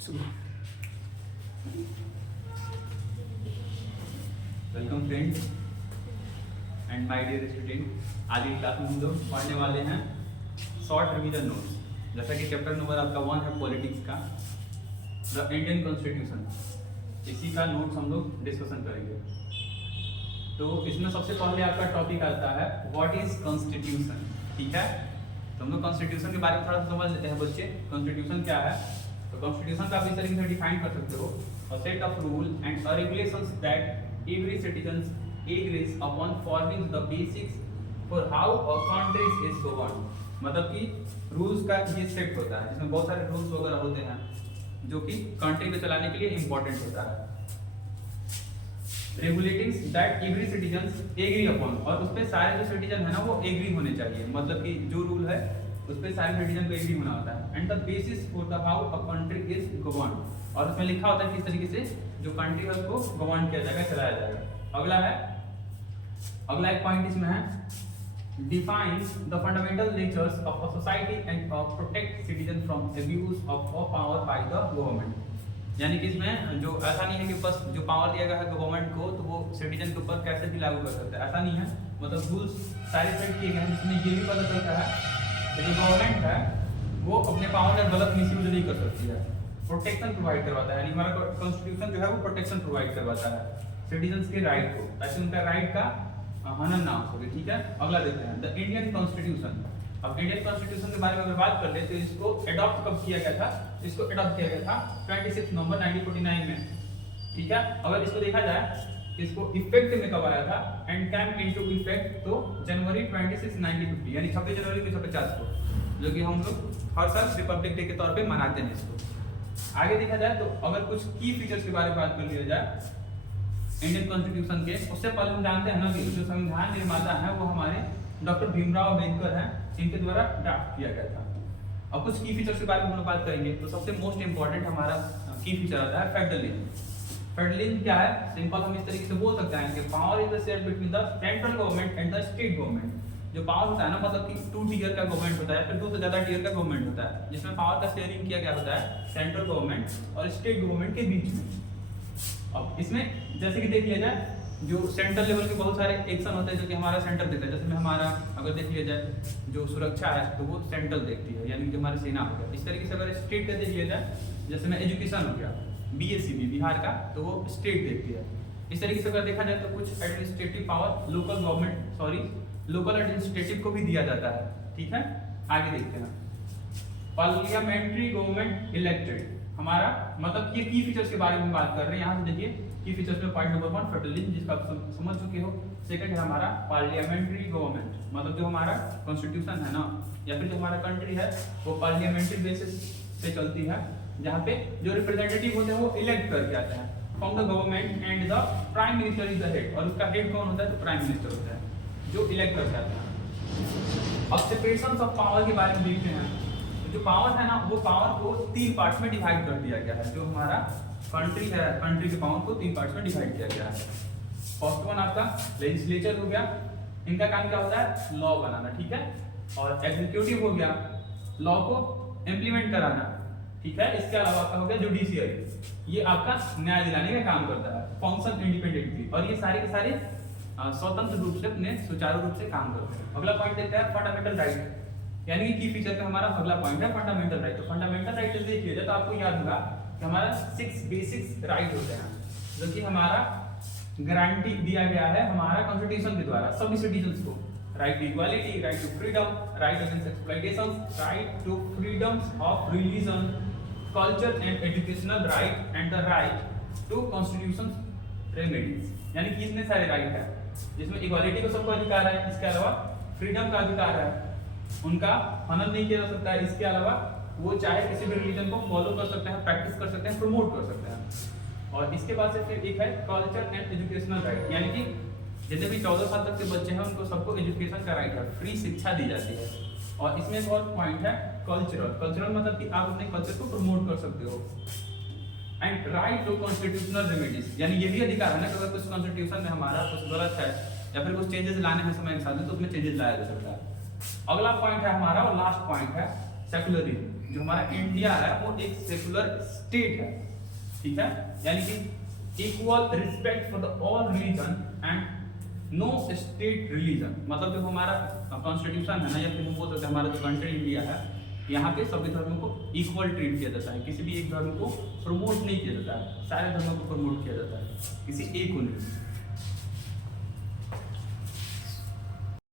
Welcome friends and my dear student. आज की class में हम लोग पढ़ने वाले हैं शॉर्ट रिवीजन नोट्स। जैसा कि चैप्टर नंबर आपका 1 है पॉलिटिक्स का, द इंडियन कॉन्स्टिट्यूशन। इसी का नोट्स हम लोग डिस्कशन करेंगे। तो इसमें सबसे पहले आपका टॉपिक आता है व्हाट इज कॉन्स्टिट्यूशन। ठीक है, तो हम लोग कॉन्स्टिट्यूशन के बारे में थोड़ा सा समझ लेते हैं बच्चे। कॉन्स्टिट्यूशन क्या है? तो कॉन्स्टिट्यूशन का आप इस तरीके से डिफाइन कर सकते हो, a set of rule and regulations that every citizen agrees upon forming the basics for how a country is governed। मतलब कि रूल्स का ये सेट होता है जिसमें बहुत सारे रूल्स वगैरह होते हैं जो कि कंट्री को चलाने के लिए इंपॉर्टेंट होता है। Regulations that every citizen agree upon, और उस पे सारे जो सिटीजन है ना वो एग्री होने चाहिए। मतलब कि जो रूल है उस पे सारे सिटीजन को एग्री होना होता है। And the basis for the how a country is govern, और उसमें लिखा होता है किस तरीके से जो कंट्री है उसको गवर्न किया जाएगा, चलाया जाएगा। अगला एक पॉइंट इसमें है defines the fundamental natures of a society and protect citizen from abuse of power by the government. यानी कि इसमें जो ऐसा नहीं है कि बस जो पावर दिया गया है गवर्नमेंट को तो वो सिटीजन के ऊपर कैसे भी लागू कर सकता है, ऐसा नहीं है। मतलब रूल्स सारे सेट किए गए हैं जिसमें ये भी पता चलता है कि जो गवर्नमेंट है वो अपने पावर का गलत मिसयूज नहीं कर सकती है। प्रोटेक्शन प्रोवाइड करवाता है, यानी हमारा कॉन्स्टिट्यूशन जो है वो प्रोटेक्शन प्रोवाइड करवाता है सिटीजन्स के राइट को, ताकि उनका राइट का हनन ना हो सके। ठीक है, अगला देखते हैं द इंडियन कॉन्स्टिट्यूशन। अब इंडियन कॉन्स्टिट्यूशन के बारे में अगर बात कर ले तो इसको अडॉप्ट कब किया गया था? इसको अडॉप्ट किया गया था 26 नवंबर 1949 में। ठीक है, अगर इसको देखा जाए इसको इफेक्ट में कब आया था एंड कैम इनटू इफेक्ट तो जनवरी 26 1950, यानी 26 जनवरी 1950 को, जो कि हम लोग हर साल रिपब्लिक डे के तौर पे मनाते हैं इसको। आगे देखा जाए तो अगर कुछ की फीचर्स के बारे में बात कर लिया जाए इंडियन कॉन्स्टिट्यूशन के, उससे पहले हम जानते हैं ना कि जो संविधान निर्माता है वो हमारे डॉक्टर भीमराव अम्बेडकर हैं, इनके द्वारा ड्राफ्ट किया गया था। अब कुछ की फीचर्स के बारे में हम लोग बात करेंगे तो सबसे मोस्ट इंपॉर्टेंट हमारा की फीचर आता है फेडरलिज्म। फेडरलिज्म क्या है? सिंपल हम इस तरीके से बोल सकते हैं कि power is the shared between the central government and the state government. जो पावर होता है ना, मतलब कि 2 टियर का गवर्नमेंट होता है, फिर 2 से ज्यादा टियर का गवर्नमेंट होता है, जिसमें पावर का शेयरिंग किया गया होता है सेंट्रल गवर्नमेंट और स्टेट गवर्नमेंट के बीच में। अब इसमें जैसे कि देख लिया जाए जो सेंट्रल लेवल के बहुत सारे एक्शन होते हैं जो कि हमारा सेंटर देता है। जैसे में हमारा अगर देख लिया जाए जो सुरक्षा है तो वो सेंट्रल देखती है, यानी कि हमारी सेना हो गया। इस तरीके से अगर स्टेट का देख लिया जाए, जैसे में एजुकेशन हो गया बीएससीबी बिहार का, तो वो स्टेट देखती है। इस तरीके से अगर देखा जाए तो कुछ एडमिनिस्ट्रेटिव पावर लोकल एडमिनिस्ट्रेटिव को भी दिया जाता है। ठीक है, आगे देखते हैं पार्लियामेंट्री गवर्नमेंट इलेक्टेड। हमारा मतलब ये की फीचर्स के बारे में बात कर रहे हैं। यहाँ से देखिए की फीचर्स में पॉइंट नंबर 1 फेडरलिज्म, जिसका आप समझ चुके हो। सेकंड है हमारा पार्लियामेंट्री गवर्नमेंट, मतलब जो हमारा कॉन्स्टिट्यूशन है ना या फिर जो हमारा कंट्री है वो पार्लियामेंट्री बेसिस पे चलती है, जहाँ पे जो रिप्रेजेंटेटिव होते हैं वो इलेक्ट करके आते हैं from the government and the prime minister is the head, और उसका हेड कौन होता है? तो प्राइम मिनिस्टर होता है जो इलेक्ट करके आता है। अब सेपरेशन ऑफ पावर के बारे में देखते हैं। जो पावर है ना वो पावर को 3 पार्ट्स में डिवाइड कर दिया गया है। जो हमारा कंट्री है, कंट्री के पावर को 3 पार्ट्स में डिवाइड किया गया है। फर्स्ट वन आपका लेजिस्लेचर हो गया, इनका काम क्या होता है? लॉ बनाना। ठीक है, और एग्जीक्यूटिव हो गया, लॉ को इम्प्लीमेंट कराना। ठीक है, इसके अलावा आपका हो गया जुडिशियरी, ये आपका न्याय दिलाने का काम करता है, फंक्शन इंडिपेंडेंटली, और ये सारे के सारे स्वतंत्र रूप से अपने सुचारू रूप से काम करते हैं। अगला पॉइंट देखते हैं फंडामेंटल राइट, यानी कि की फीचर का हमारा अगला पॉइंट है फंडामेंटल राइट। तो फंडामेंटल राइट जब देख लिया जाए तो आपको याद होगा कि हमारा 6 बेसिक राइट होते हैं जो कि हमारा गारंटी दिया गया है हमारा कॉन्स्टिट्यूशन के द्वारा सभी सिटीजन्स को। Right to equality, right to freedom, right against exploitation, right to freedoms of religion, culture and educational right and the right to constitution remedies. यानी कि इतने सारे राइट है जिसमें इक्वालिटी को सबको अधिकार है, इसके अलावा फ्रीडम का अधिकार है, उनका हनन नहीं किया जा सकता है, इसके अलावा वो चाहे किसी भी रिलीजन को फॉलो कर सकते हैं, प्रैक्टिस कर सकते हैं, प्रमोट कर सकते हैं। और इसके बाद से फिर एक है कल्चर एंड एजुकेशनल राइट, यानी कि जितने भी 14 साल तक के बच्चे हैं उनको सबको एजुकेशन का राइट है, फ्री शिक्षा दी जाती है। और इसमें एक और पॉइंट है कल्चरल मतलब कि आप अपने कल्चर को प्रमोट कर सकते हो। And right to constitutional remedies, यानी ये भी अधिकार है ना कि अगर कुछ कॉन्स्टिट्यूशन में हमारा कुछ गलत है या फिर कुछ चेंजेस लाने हैं समय के साथ में तो उसमें चेंजेस लाया जा सकता है। अगला पॉइंट है हमारा और लास्ट पॉइंट है सेकुलरिज्म। जो हमारा इंडिया है वो एक सेकुलर स्टेट है, ठीक है, यानी कि equal respect for the all religion and no state religion, मतलब जो हमारा कॉन्स्टिट्यूशन है ना, या फिर हम बोल सकते हैं हमारा जो कंट्री इंडिया है, यहाँ पे सभी धर्मों को इक्वल ट्रीट किया जाता है, किसी भी एक धर्म को प्रमोट नहीं किया जाता है, सारे धर्मों को प्रमोट किया जाता है, किसी एक को नहीं।